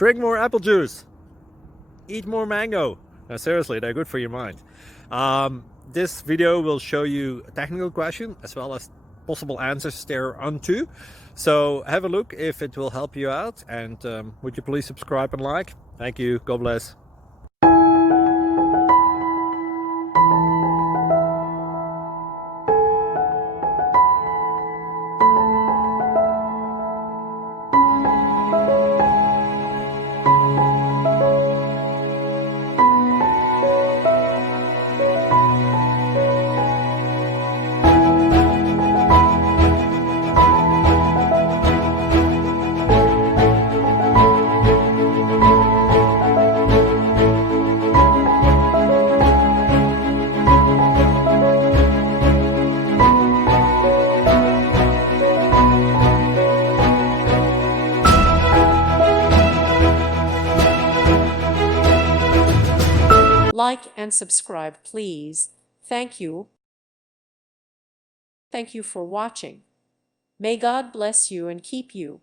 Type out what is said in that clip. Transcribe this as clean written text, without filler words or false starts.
Drink more apple juice. Eat more mango. No, seriously, they're good for your mind. This video will show you a technical question as well as possible answers thereunto. So have a look if it will help you out, and would you please subscribe and like? Thank you. God bless. Like and subscribe, please. Thank you. Thank you for watching. May God bless you and keep you.